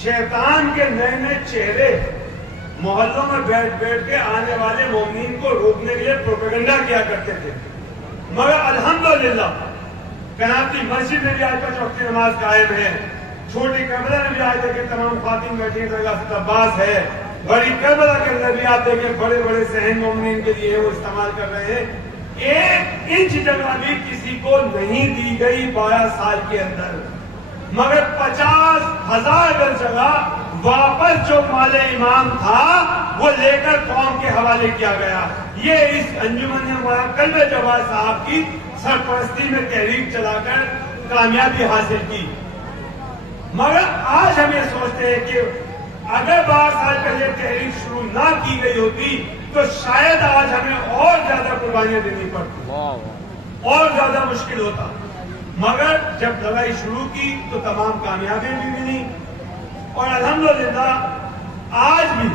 शैतान के नए नए चेहरे मोहल्लों में बैठ बैठ के आने वाले मोमिनीन को रोकने के लिए प्रोपेगेंडा किया करते थे। मगर अल्हम्दुलिल्लाह कनाती मस्जिद में भी आज 5 वक्त की नमाज कायम है। छोटी करबला में भी आज देखें तमाम खातिन बैठी अब्बास है। बड़ी करबला के अंदर भी आप देखें बड़े बड़े सहन मोमिनीन के लिए वो इस्तेमाल कर रहे हैं। 1 इंच जगह भी किसी को नहीं दी गई 12 साल के अंदर, मगर 50,000 गज जगह वापस जो माले इमाम था वो लेकर कौम के हवाले किया गया। ये इस अंजुमन कल्बे जवाद साहब की सरपरस्ती में तहरीक चलाकर कामयाबी हासिल की। मगर आज हम ये सोचते हैं कि अगर 12 साल पहले तहरीक शुरू ना की गई होती तो शायद आज हमें और ज्यादा कुर्बानियां देनी पड़ती, और ज्यादा मुश्किल होता। मगर जब लड़ाई शुरू की तो तमाम कामयाबी भी मिली और अल्हम्दुलिल्लाह आज भी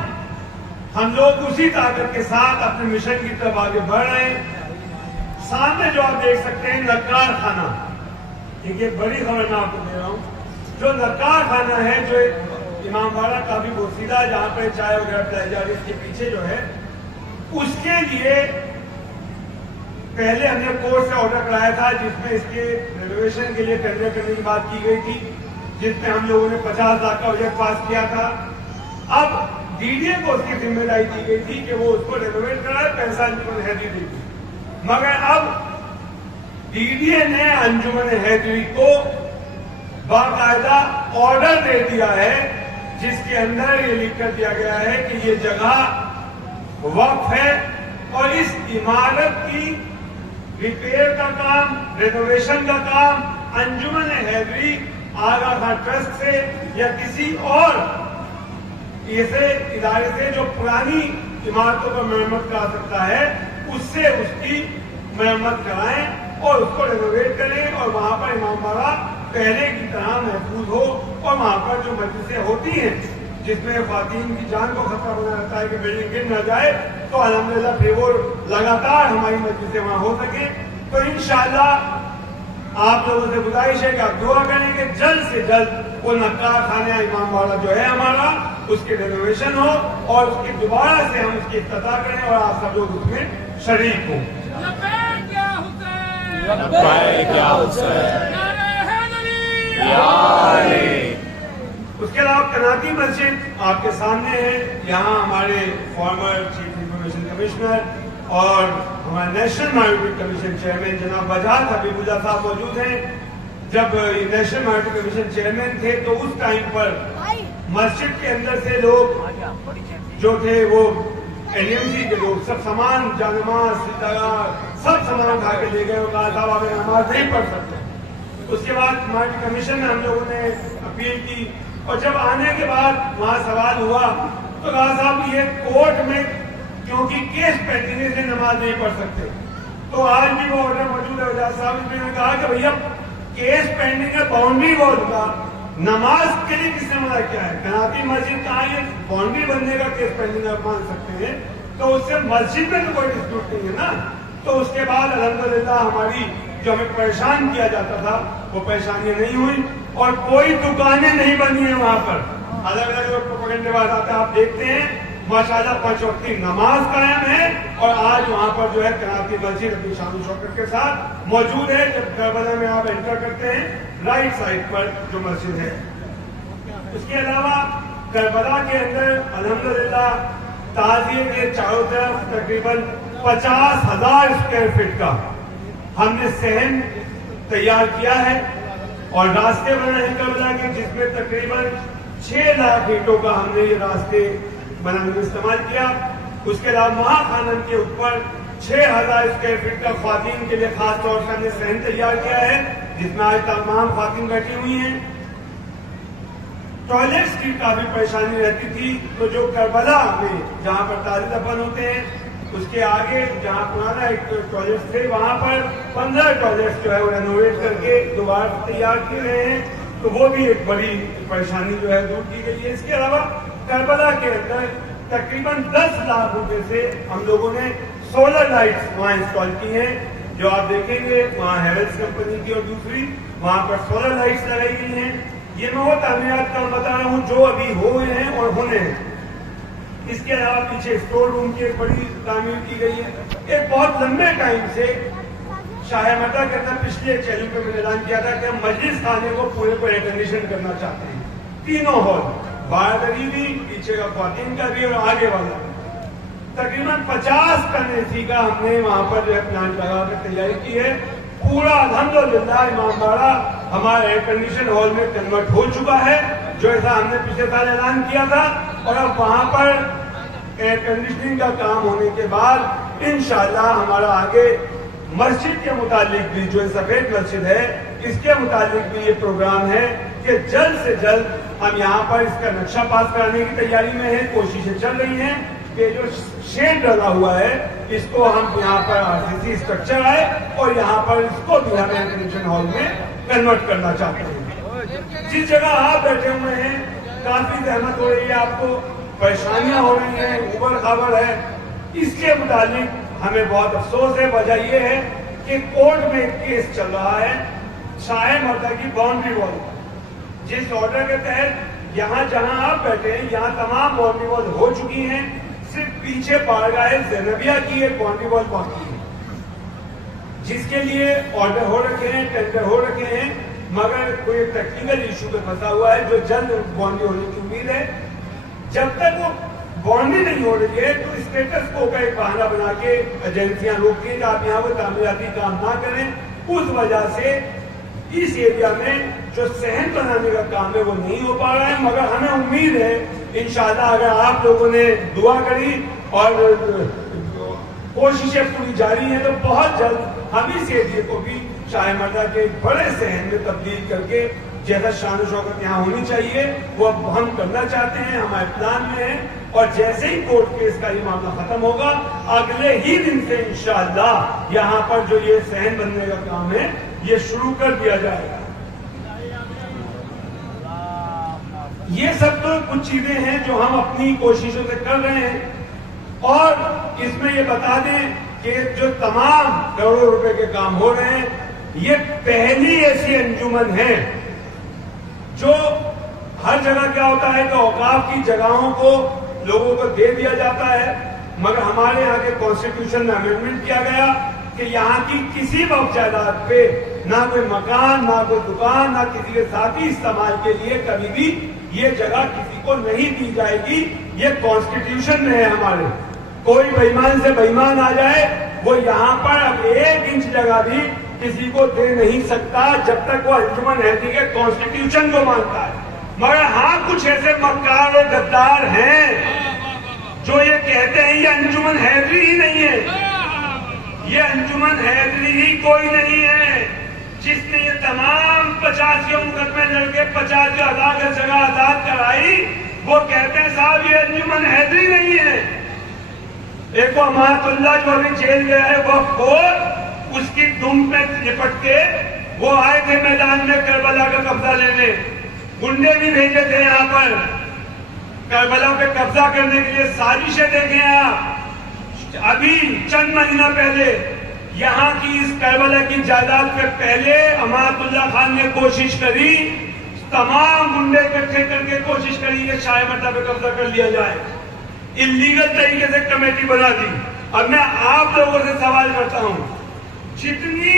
हम लोग उसी ताकत के साथ अपने मिशन की तरफ आगे बढ़ रहे हैं। सामने जो आप देख सकते हैं नक्कार खाना, ये बड़ी खबर मैं आपको दे रहा हूँ। जो नक्कार खाना है जो इमामबाड़ा काफी बोसीदा जहाँ पे चाय वगैरह पिलाई जा रही है, इसके पीछे जो है उसके लिए पहले हमने कोर्ट से ऑर्डर कराया था जिसमें इसके रेनोवेशन के लिए टेंडर करने की बात की गई थी, जिसमें हम लोगों ने 50 लाख का बजट पास किया था। अब डीडीए को उसकी जिम्मेदारी दी गई थी कि वो उसको रेनोवेट कराए, पैसा अंजुमन हैदरी दी। मगर अब डीडीए ने अंजुमन हैदरी को बाकायदा ऑर्डर दे दिया है जिसके अंदर ये लिख कर दिया गया है कि ये जगह वक्फ है और इस इमारत की रिपेयर का काम, रेनोवेशन का काम अंजुमन हैदरी आगा खान ट्रस्ट से या किसी और ऐसे इदारे से जो पुरानी इमारतों पर मरम्मत करा सकता है उससे उसकी मरम्मत कराएं और उसको रेनोवेट करें और वहां पर इमामबाड़ा पहले की तरह महफूज हो और वहां पर जो मजलिसें होती हैं जिसमें ख्वातीन की जान को खतरा बना रहता है कि बिल्डिंग गिर न जाए, तो अल्हम्दुलिल्लाह फिर वो लगातार हमारी मजलिसें वहां हो सके। तो इंशाअल्लाह आप लोगों से गुजारिश है कि आप दुआ करें कि जल्द से जल्द वो नक्कार खाना इमामबाड़ा जो है हमारा उसकी रेनोवेशन हो और उसकी दोबारा से हम उसकी इफ्तिताह करें और आप सब लोग उसमें शरीक हों। उसके अलावा कनाती मस्जिद आपके सामने है। यहाँ हमारे फॉर्मर चीफ इंफॉर्मेशन कमिश्नर और हमारे नेशनल माइनॉरिटी कमीशन चेयरमैन जनाब बजाज हबीबुल्लाह साहब मौजूद हैं। जब नेशनल माइनॉरिटी कमीशन चेयरमैन थे तो उस टाइम पर मस्जिद के अंदर से लोग जो थे वो एनएमसी के लोग सब सामान जानमाज सब सामान उठा के ले गए और कहा साहब आप नमाज नहीं पढ़ सकते। उसके बाद माइनॉरिटी कमीशन में हम लोगों ने अपील की और जब आने के बाद वहां सवाल हुआ तो कहा साहब ये कोर्ट में क्योंकि केस पेंडिंग है इसलिए नमाज नहीं पढ़ सकते। तो आज भी वो ऑर्डर मौजूद है। वजाज साहब ने कहा कि भैया केस पेंडिंग है, बाउंड्री वॉल का नमाज के लिए किसने मना किया है? कनाती मस्जिद कहा ये बाउंड्री बनने का केस पेंडिंग आप मान सकते हैं, तो उससे मस्जिद में तो कोई डिस्प्यूट नहीं है ना। तो उसके बाद अल्हम्दुलिल्लाह हमारी जो हमें परेशान किया जाता था वो परेशानियां नहीं हुई और कोई दुकानें नहीं बनी है वहां पर। अलग अलग लोग प्रोपेगेंडाबाज आते हैं, आप देखते हैं माशाल्लाह 5 वक्त की नमाज कायम है और आज वहां पर जो है कनाती मस्जिद अपनी शान शौकत के साथ मौजूद है। जब करबला में आप एंटर करते हैं राइट साइड पर जो मस्जिद है। उसके अलावा करबला के अंदर अल्हम्दुलिल्लाह ताजिए के चारों तरफ तकरीबन 50,000 स्क्वायर फीट का हमने सहन तैयार किया है और रास्ते बने हैं करबला के जिसमें तकरीबन 6 लाख ईंटों का हमने ये रास्ते बनाने में इस्तेमाल किया। उसके अलावा महाखानन के ऊपर 6,000 स्क्वायर फीट का ख्वातीन के लिए खास तौर से हमने सहन तैयार किया है जिसमें आज तमाम ख्वातीन बैठी हुई हैं। टॉयलेट्स की काफी परेशानी रहती थी, तो जो करबला में जहां पर ताज़े दफन होते हैं उसके आगे जहां पुराना एक टॉयलेट थे वहां पर 15 टॉयलेट्स जो है वो रेनोवेट करके दोबारा तैयार किए गए हैं, तो वो भी एक बड़ी परेशानी जो है दूर की गई है। इसके अलावा करबला के अंदर तकरीबन 10 लाख रुपए से हम लोगों ने सोलर लाइट्स वहां इंस्टॉल की हैं, जो आप देखेंगे वहां हेवेल्स कंपनी की और दूसरी वहां पर सोलर लाइट्स लगाई गई हैं। ये मैं वो तामीरात का बता रहा हूँ जो अभी हुए हैं और होने हैं। इसके अलावा पीछे स्टोर रूम की एक बड़ी तामीर की गई है। एक बहुत लंबे टाइम से शाह मर्दा के अंदर पिछले चैनल पे मैंने ऐलान किया था कि हम मजलिस खाने को पूरे को एयर कंडीशन करना चाहते हैं। तीनों हॉल, बारदरी भी, पीछे का ख्वातीन का भी और आगे वाला। तकरीबन 50 टन एसी का हमने वहां पर जो है प्लांट लगाकर तैयारी की है। पूरा अल्हम्दुलिल्लाह इमामबाड़ा हमारा एयर कंडीशन हॉल में कन्वर्ट हो चुका है, जो ऐसा हमने पिछले साल ऐलान किया था। और अब वहां पर एयर कंडीशनिंग का काम होने के बाद इंशाअल्लाह हमारा आगे मस्जिद के मुतालिक भी, जो सफेद मस्जिद है, इसके मुतालिक भी ये प्रोग्राम है कि जल्द से जल्द हम यहाँ पर इसका नक्शा पास कराने की तैयारी में है। कोशिशें चल रही हैं कि जो शेड डाला हुआ है इसको हम यहाँ पर आरसीसी स्ट्रक्चर आए और यहाँ पर इसको भी हम एयर कंडीशन हॉल में कन्वर्ट करना चाहते हैं। जिस जगह आप बैठे हुए हैं काफी जहमत हो रही है, आपको परेशानियां हो रही हैं, उबड़ खाबड़ है, इसके मुतालिक हमें बहुत अफसोस है। वजह यह है कि कोर्ट में एक केस चल रहा है शाह मर्दा की बाउंड्री वॉल, जिस ऑर्डर के तहत यहाँ जहां आप बैठे हैं यहाँ तमाम बाउंड्री वॉल हो चुकी हैं। सिर्फ पीछे बारगाह ज़ैनबिया की एक बाउंड्री वॉल बाकी है, जिसके लिए ऑर्डर हो रखे हैं, टेंडर हो रखे हैं, मगर कोई टेक्निकल इशू पे फंसा हुआ है जो जल्द बाउंड्री होने की उम्मीद है। जब तक वो बाउंड्री नहीं हो रही है तो स्टेटस को का एक बहाना बना के एजेंसियां रोकती हैं कि आप यहाँ वो तामीराती काम ना करें। उस वजह से इस एरिया में जो सहन बनाने का काम है वो नहीं हो पा रहा है, मगर हमें उम्मीद है इंशाअल्लाह अगर आप लोगों ने दुआ करी और कोशिशें पूरी जारी हैं तो बहुत जल्द हम इस एरिया को भी शाह मर्दा के बड़े सहन में तब्दील करके जैसा शान शौकत यहाँ होनी चाहिए वो हम करना चाहते हैं, हमारे प्लान में है। और जैसे ही कोर्ट केस का ये मामला खत्म होगा अगले ही दिन से इंशाअल्लाह यहाँ पर जो ये सहन बनने का काम है ये शुरू कर दिया जाएगा। ये सब तो कुछ चीजें हैं जो हम अपनी कोशिशों से कर रहे हैं। और इसमें ये बता दें कि जो तमाम करोड़ों रुपए के काम हो रहे हैं ये पहली ऐसी अंजुमन है जो हर जगह क्या होता है कि औकाफ की जगहों को लोगों को दे दिया जाता है, मगर हमारे यहाँ के कॉन्स्टिट्यूशन में अमेंडमेंट किया गया कि यहाँ की किसी वक्त जायदाद पे ना कोई मकान, ना कोई दुकान, ना किसी के साथी इस्तेमाल के लिए कभी भी ये जगह किसी को नहीं दी जाएगी। ये कॉन्स्टिट्यूशन में है हमारे। कोई बेईमान से बेईमान आ जाए वो यहाँ पर अब 1 इंच जगह भी किसी को दे नहीं सकता जब तक वो अंजुमन हैदरी के कॉन्स्टिट्यूशन को मानता है। मगर हाँ कुछ ऐसे मक्कार और गद्दार हैं जो ये कहते हैं ये अंजुमन हैदरी ही नहीं है, ये अंजुमन हैदरी ही कोई नहीं है जिसने ये तमाम 85 मुकदमे लड़के 50,000 जगह आजाद कराई। वो कहते हैं साहब ये अंजुमन हैदरी नहीं है। एक अमातुल्लाह जो अभी जेल गया है वह उसकी दुम पे लिपट के वो आए थे मैदान में करबला का कब्जा लेने, गुंडे भी भेजे थे यहाँ पर करबला पे कब्जा करने के लिए। साजिशें देखें आप, अभी चंद महीना पहले यहाँ की इस करबला की जायदाद पे पहले अमातुल्लाह खान ने कोशिश करी, तमाम गुंडे इकट्ठे करके कोशिश करी कि शाह मर्दा पे कब्जा कर लिया जाए, इलीगल तरीके से कमेटी बना दी। अब मैं आप लोगों से सवाल करता हूं, जितनी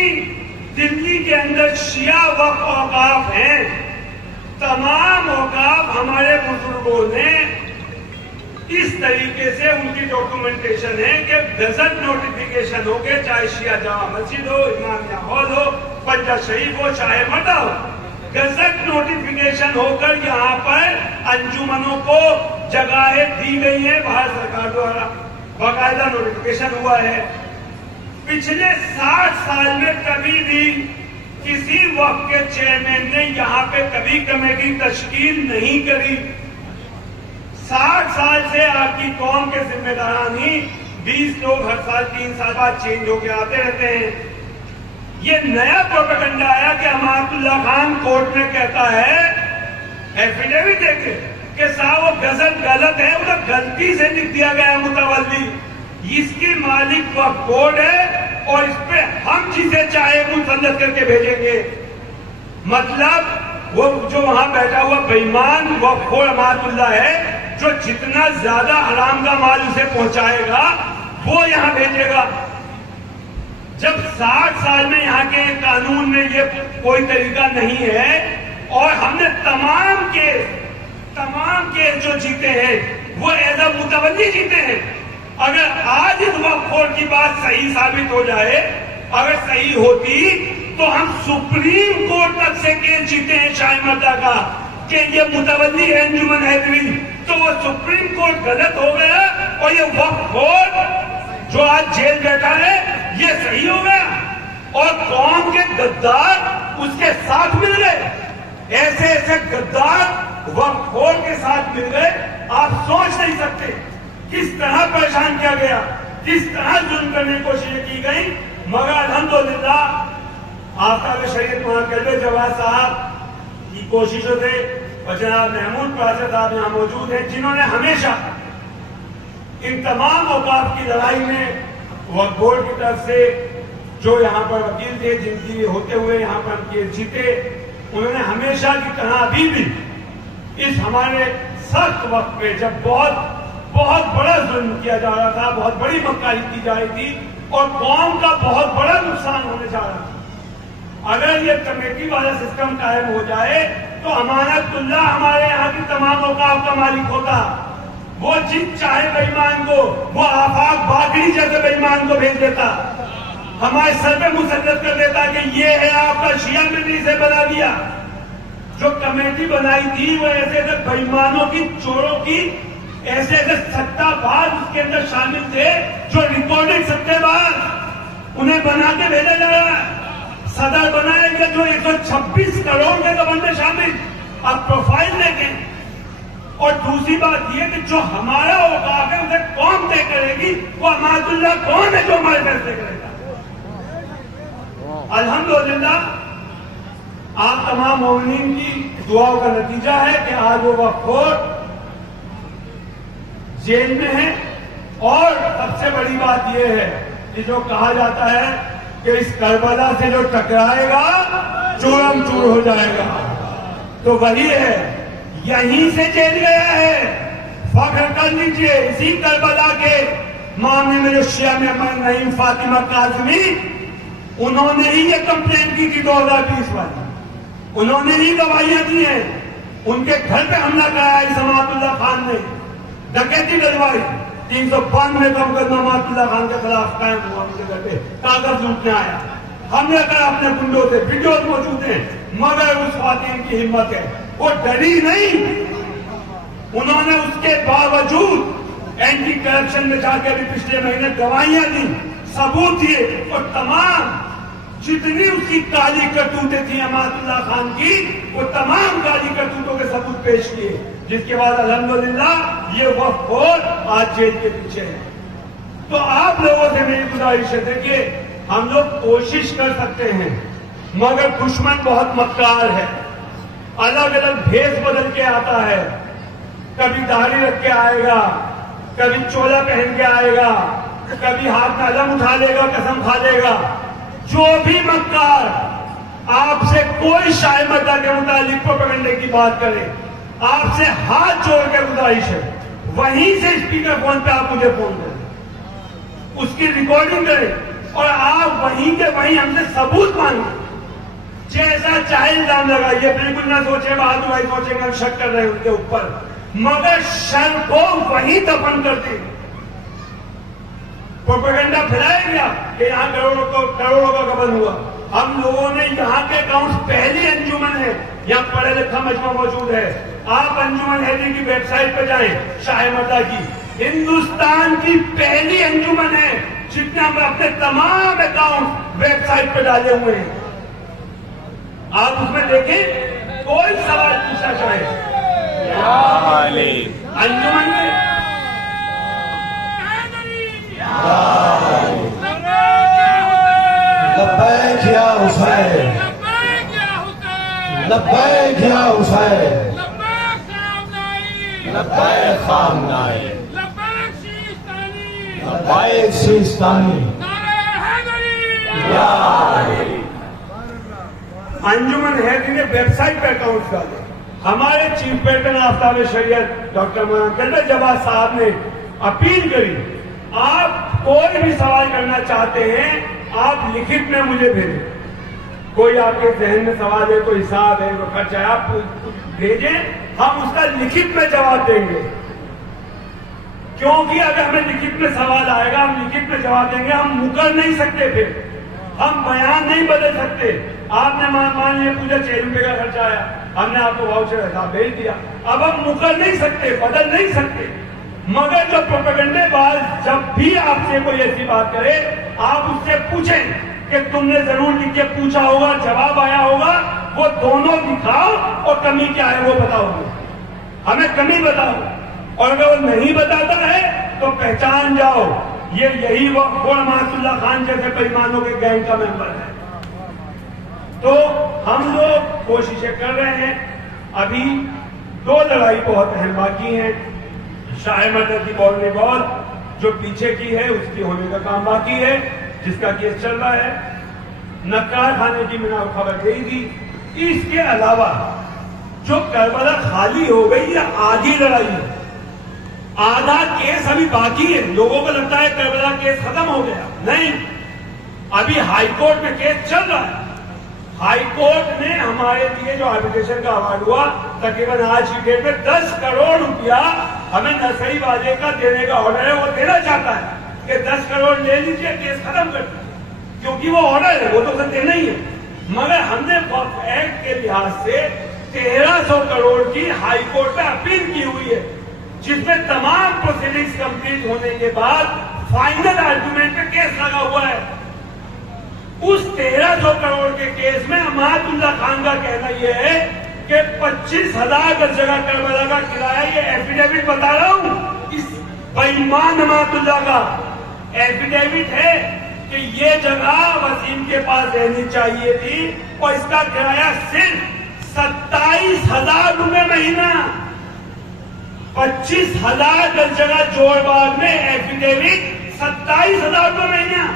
दिल्ली के अंदर शिया वक्फ औकाफ हैं तमाम औकाफ हमारे बुजुर्गों ने इस तरीके से उनकी डॉक्यूमेंटेशन है कि गजट नोटिफिकेशन हो के, चाहे शिया जामा मस्जिद हो, इमामिया हॉल हो, पंजा शरीफ हो, चाहे मर्दा हो, गजट नोटिफिकेशन होकर यहाँ पर अंजुमनों को जगहें दी गई है भारत सरकार द्वारा, बाकायदा नोटिफिकेशन हुआ है। पिछले 60 साल में कभी भी किसी वक्त के चेयरमैन ने यहाँ पे कभी कमेटी तश्कील नहीं करी। 60 साल से आपकी कौम के जिम्मेदारान ही 20 लोग हर साल 3 साल बाद चेंज होके आते रहते हैं। ये नया प्रोपेगेंडा आया कि अमातुल्लाह खान कोर्ट में कहता है, एफिडेविट देके कि साहब वो गजल गलत है, वो तो गलती से लिख दिया गया मुतवल्ली, इसकी मालिक वक्फ बोर्ड है और इस पे हम जिसे चाहे मुसल्लत करके भेजेंगे। मतलब वो जो वहां बैठा हुआ बेईमान वफखोर अमातुल्लाह है, जो जितना ज्यादा हराम का माल उसे पहुंचाएगा वो यहां भेजेगा। जब 60 साल में यहाँ के कानून में ये कोई तरीका नहीं है और हमने तमाम केस जो जीते हैं वो एज अ मुतवल्ली जीते हैं। अगर आज इस वक्फखोर की बात सही साबित हो जाए, अगर सही होती तो हम सुप्रीम कोर्ट तक से केस जीते हैं शाही मर्दा का कि ये मुतवल्ली है अंजुमन हैदरी, तो वो सुप्रीम कोर्ट गलत हो गया और ये वक्फखोर जो आज जेल बैठा है ये सही हो गया और कौम के गद्दार उसके साथ मिल गए। ऐसे ऐसे गद्दार वक्फखोर के साथ मिल गए, आप सोच नहीं सकते किस तरह परेशान किया गया, किस तरह जुल्म करने की कोशिश की गई। मगर अल्हम्दुलिल्लाह आफ्ताब शरीयत महकमे जवाद साहब की कोशिशों से और जनाब महमूद पाशा साहब यहाँ मौजूद हैं, जिन्होंने हमेशा इन तमाम औकाफ की लड़ाई में वक्फ बोर्ड की तरफ से जो यहाँ पर वकील थे, जिनकी होते हुए यहाँ पर केस जीते, उन्होंने हमेशा की तरह अभी भी इस हमारे सख्त वक्त में जब बहुत बड़ा जुल्म किया जा रहा था, बहुत बड़ी मक्कारी की जा रही थी और कौम का बहुत बड़ा नुकसान होने जा रहा था, अगर ये कमेटी वाला सिस्टम कायम हो जाए तो अमानतुल्लाह हमारे यहाँ की तमाम औकाफ का मालिक होता। वो जिस चाहे बेईमान को, वो आफाक बागड़ी जैसे बेईमान को भेज देता, हमारे सर पे मुसल्लत कर देता कि ये है आपका शिया मिली से बना दिया। जो कमेटी बनाई थी वो ऐसे ऐसे बेईमानों की, चोरों की, ऐसे ऐसे सट्टाबाज उसके अंदर शामिल थे जो रिकॉर्डेड सट्टेबाज, उन्हें बना के भेजा जा रहा है। सदर बनाया गया जो 126 करोड़ के बंदे शामिल, अब प्रोफाइल देखें। और दूसरी बात यह कि जो हमारा औकाफ है उसे कौन तय करेगी, वो अमातुल्लाह कौन है जो हमारे फैसले करेगा। अल्हम्दुलिल्लाह आप तमाम मोमिनीन की दुआओं का नतीजा है कि आज वो वक्फखोर जेल में है। और सबसे बड़ी बात यह है कि जो कहा जाता है कि इस करबला से जो टकराएगा चूरम चूर हो जाएगा, तो वही है, यहीं से जेल गया है। फख्र कर लीजिए, इसी करबला के मामले में जो शिया में नईम फातिमा काज़मी, उन्होंने ही ये कंप्लेंट की थी 2020 वाली, उन्होंने ही गवाहियां दी हैं। उनके घर पे हमला कराया इस अमातुल्लाह खान ने, डकैती डलवाई, 392 का मुकदमा अमातुल्लाह खान के खिलाफ कायम हुआ। उनके घर पे कागज लूटने आया, हमने कहा अपने गुंडों से, वीडियो मौजूद है, मगर उस खातिन की हिम्मत है, वो डरी नहीं। उन्होंने उसके बावजूद एंटी करप्शन में जाकर भी पिछले महीने गवाहियां दी, सबूत दिए और तमाम जितनी उसकी काली करतूतें थी अमातुल्लाह खान की, वो तमाम काली करतूतों के सबूत पेश किए, जिसके बाद अल्हम्दुलिल्लाह ये वक्फखोर आज जेल के पीछे है। तो आप लोगों से मेरी गुजारिश है, देखिए हम लोग कोशिश कर सकते हैं मगर दुश्मन बहुत मक्कार है, अलग अलग भेष बदल के आता है, कभी दाढ़ी रख के आएगा, कभी चोला पहन के आएगा, कभी हाथ में अलम उठा लेगा, कसम खा लेगा। जो भी मक्कार आपसे कोई शाही मर्दा के मुतालिक प्रोपेगेंडे की बात करे, आपसे हाथ जोड़ के गुजारिश है, वहीं से स्पीकर फोन पे आप मुझे फोन करें, उसकी रिकॉर्डिंग करें और आप वहीं के वहीं हमसे सबूत मांगे, जैसा चाहे इल्जाम लगाइए। बिल्कुल ना सोचे बहादुर भाई सोचेंगे हम शक कर रहे हैं उनके ऊपर, मगर शर को वहीं दफन कर दें। प्रोपेगेंडा फैलाया गया कि यहाँ करोड़ों का गबन हुआ। हम लोगों ने यहाँ के अकाउंट, पहली अंजुमन है, यहाँ पढ़ा लिखा मजमा मौजूद है, आप अंजुमन हैदरी की वेबसाइट पर जाएं, शाही मर्दा की, हिंदुस्तान की पहली अंजुमन है जिसने हम अपने तमाम अकाउंट वेबसाइट पर डाले हुए हैं। आप उसमें देखें, कोई सवाल पूछना चाहे अंजुमन में लब्बैक या हुसैन, लब्बैक या हुसैन, लब्बैक खामनाई, लब्बैक सिस्तानी, या अंजुमन हैदरी ने वेबसाइट पे अकाउंट डाले। हमारे चीफ पैटर्न आफ्ताब शरीयत डॉक्टर मौलाना जवाद साहब ने अपील करी, आप कोई भी सवाल करना चाहते हैं आप लिखित में मुझे भेजें। कोई आपके जहन में सवाल है, कोई हिसाब है, कोई खर्चा है, आप भेजें, हम उसका लिखित में जवाब देंगे। क्योंकि अगर हमें लिखित में सवाल आएगा, हम लिखित में जवाब देंगे, हम मुकर नहीं सकते, फिर हम बयान नहीं बदल सकते। आपने मान लिया पूजा 6 रुपए का खर्चा आया, हमने आपको वाउचर हिसाब भेज दिया, अब हम मुकर नहीं सकते, बदल नहीं सकते। मगर जो प्रोपेगेंडेबाज जब भी आपसे कोई ऐसी बात करे, आप उससे पूछें कि तुमने जरूर लिख के पूछा होगा, जवाब आया होगा, वो दोनों दिखाओ और कमी क्या है वो बताओ, हमें कमी बताओ। और अगर वो नहीं बताता है तो पहचान जाओ ये यही वो मासुल्ला खान जैसे बेईमानों के गैंग का मेंबर है। तो हम लोग कोशिशें कर रहे हैं। अभी 2 लड़ाई बहुत अहम बाकी हैं। शाह मर्दर की बॉल बॉल जो पीछे की है उसकी होने का काम बाकी है, जिसका केस चल रहा है। नक्कार खाने की मैंने खबर दे दी। इसके अलावा जो करबला खाली हो गई या आधी लड़ाई है, आधा केस अभी बाकी है। लोगों को लगता है करबला केस खत्म हो गया, नहीं, अभी हाईकोर्ट में केस चल रहा है। हाईकोर्ट ने हमारे लिए जो आर्बिट्रेशन का अवार्ड हुआ, तकरीबन आज की डेट में 10 करोड़ रुपया हमें नरसरी वाले का देने का ऑर्डर है। वो देना चाहता है कि 10 करोड़ ले लीजिए, केस खत्म कर दीजिए, क्योंकि वो ऑर्डर है, वो तो उसे देना ही है। मगर हमने वक्फ एक्ट के लिहाज से 1300 करोड़ की हाईकोर्ट में अपील की हुई है, जिसमें तमाम प्रोसीडिंग्स कंप्लीट होने के बाद फाइनल आर्गुमेंट पे केस लगा हुआ है। उस 1300 करोड़ के केस में अमातुल्लाह खान का कहना यह है कि 25,000 गज जगह करबला का किराया, ये एफिडेविट बता रहा हूं, इस बेईमान अमातुल्लाह का एफिडेविट है कि ये जगह वसीम के पास रहनी चाहिए थी और इसका किराया सिर्फ 27,000 रुपए महीना। 25,000 गज जगह जोरबाग में एफिडेविट 27,000 रुपए महीना।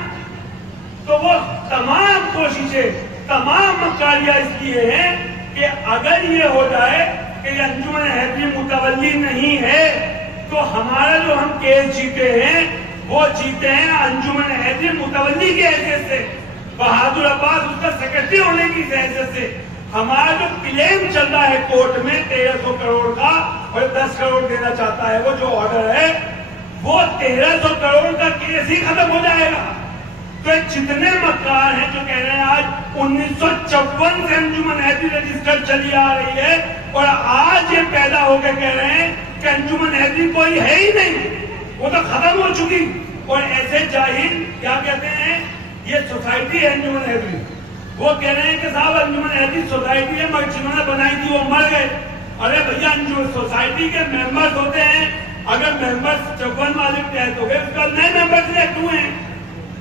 तो वो तमाम कोशिशें, तमाम मक्कारियां इसलिए हैं कि अगर ये हो जाए कि अंजुमन हैदरी मुतवल्ली नहीं है, तो हमारा जो हम केस जीते हैं वो जीते हैं अंजुमन हैदरी मुतवल्ली की हैसियत से, बहादुर अब्बास उसका सेक्रेटरी होने की हैसियत से। हमारा जो क्लेम चल रहा है कोर्ट में 1300 करोड़ का और 10 करोड़ देना चाहता है, वो जो ऑर्डर है वो 1300 करोड़ का केस ही खत्म हो जाएगा। तो जितने मक्कार हैं जो कह रहे हैं आज 1954 से अंजुमन हैदरी रजिस्टर्ड चली आ रही है और आज ये पैदा होकर कह रहे हैं कि अंजुमन हैदरी कोई है ही नहीं, वो तो खत्म हो चुकी। और ऐसे जाहिल क्या कहते हैं, ये सोसाइटी है अंजुमन हैदरी, वो कह रहे हैं कि साहब अंजुमन हैदरी सोसाइटी है, मगर जिन्होंने बनाई थी वो मर गए। अरे भैया, अंजुमन सोसाइटी के मेंबर्स होते हैं, अगर मेंबर्स 54 वाले तहत हो गए, उसका नए मेंबर सिलेक्ट हुए हैं,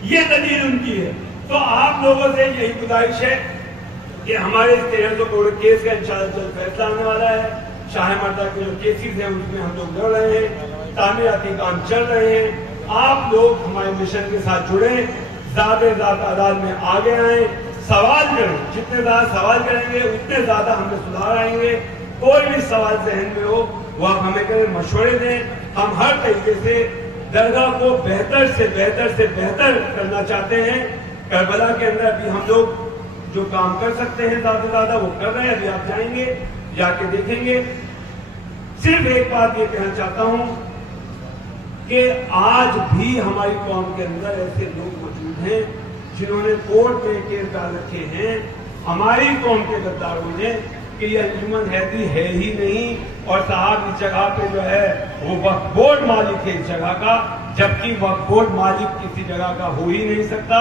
ये दलील उनकी है। तो आप लोगों से यही गुजारिश है कि हमारे इस 1300 करोड़ केस का इंशाअल्लाह जल्द फैसला आने वाला है। शाह मर्दा के जो केसेस हैं उसमें हम लोग लड़ रहे हैं, तामीराती काम चल रहे हैं। आप लोग हमारे मिशन के साथ जुड़े, ज्यादा तादाद में आगे आए, सवाल करें, जितने ज्यादा सवाल करेंगे उतने ज्यादा हमें सुधार आएंगे। कोई भी सवाल जहन में हो वो आप हमें करें, मशवरे दें। हम हर तरीके से दरगाह को बेहतर से बेहतर करना चाहते हैं। करबला के अंदर अभी हम लोग जो काम कर सकते हैं ज्यादा से ज्यादा वो कर रहे हैं। अभी आप जाएंगे, जाके देखेंगे। सिर्फ एक बात ये कहना चाहता हूं कि आज भी हमारी कौम के अंदर ऐसे लोग मौजूद हैं जिन्होंने कोर्ट में केस डाल रखे हैं हमारी कौम के गद्दारों ने कि ये अंजुमन हैदरी है ही नहीं और साहब इस जगह पे जो है वो वक्फ बोर्ड मालिक है इस जगह का, जबकि वक्फ बोर्ड मालिक किसी जगह का हो ही नहीं सकता।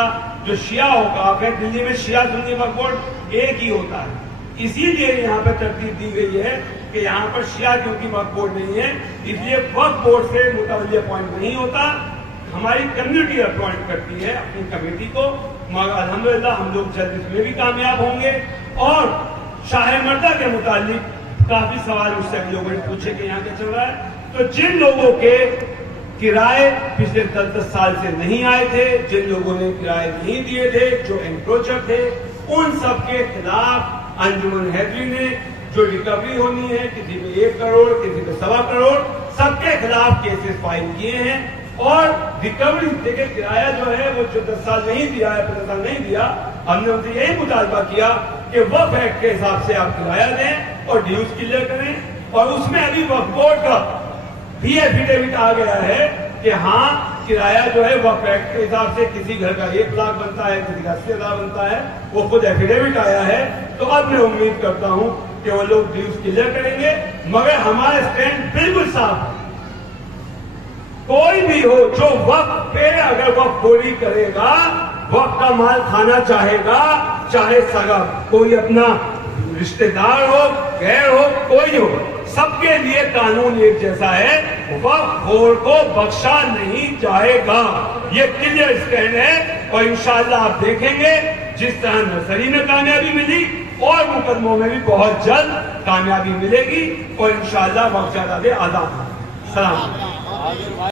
जो शिया औकाफ है, दिल्ली में शिया सुन्नी वक्फ बोर्ड एक ही होता है, इसीलिए यहाँ पे तरतीब दी गई है कि यहाँ पर शिया क्योंकि वक्फ बोर्ड नहीं है इसलिए वक्फ बोर्ड से मुतवल्ली अपॉइंट नहीं होता, हमारी कम्युनिटी अपॉइंट करती है अपनी कमेटी को। मगर अल्हम्दुलिल्लाह हम लोग जल्द इसमें भी कामयाब होंगे। और शाह मर्दा के मुतालिक काफी सवाल मुझसे लोगों ने पूछे कि यहाँ क्या चल रहा है। तो जिन लोगों के किराए पिछले 10 साल से नहीं आए थे, जिन लोगों ने किराए नहीं दिए थे, जो एनक्रोचर थे, उन सब के खिलाफ अंजुमन हैदरी ने जो रिकवरी होनी है, किसी पे 1 करोड़, किसी पे 1.25 करोड़, सबके खिलाफ केसेस फाइल किए हैं। और रिकवरी देखिए, किराया जो है वो जो 10 साल नहीं दिया है, 15 साल नहीं दिया, हमने उनसे यही मुतालबा किया कि वक्फ एक्ट के हिसाब से आप किराया दें और ड्यूज क्लियर करें। और उसमें अभी वक्फ बोर्ड का भी एफिडेविट आ गया है कि हाँ, किराया जो है वक्फ एक्ट के हिसाब से किसी घर का 1 लाख बनता है, किसी का 80,000 बनता है, वो खुद एफिडेविट आया है। तो अब मैं उम्मीद करता हूं कि वो लोग ड्यूज क्लियर करेंगे। मगर हमारा स्टैंड बिल्कुल साफ है, कोई भी हो जो वक्त पे अगर वक्त खोरी करेगा, वक्त का माल खाना चाहेगा, चाहे सगा कोई अपना रिश्तेदार हो, गैर हो, कोई हो, सबके लिए कानून एक जैसा है। वक्त खोर को बख्शा नहीं जाएगा, ये क्लियर स्टैंड है। और इंशाअल्लाह आप देखेंगे जिस तरह नर्सरी में कामयाबी मिली और मुकदमों में भी बहुत जल्द कामयाबी मिलेगी और इंशाअल्लाह वक्त ज्यादा आजाद। सलाम।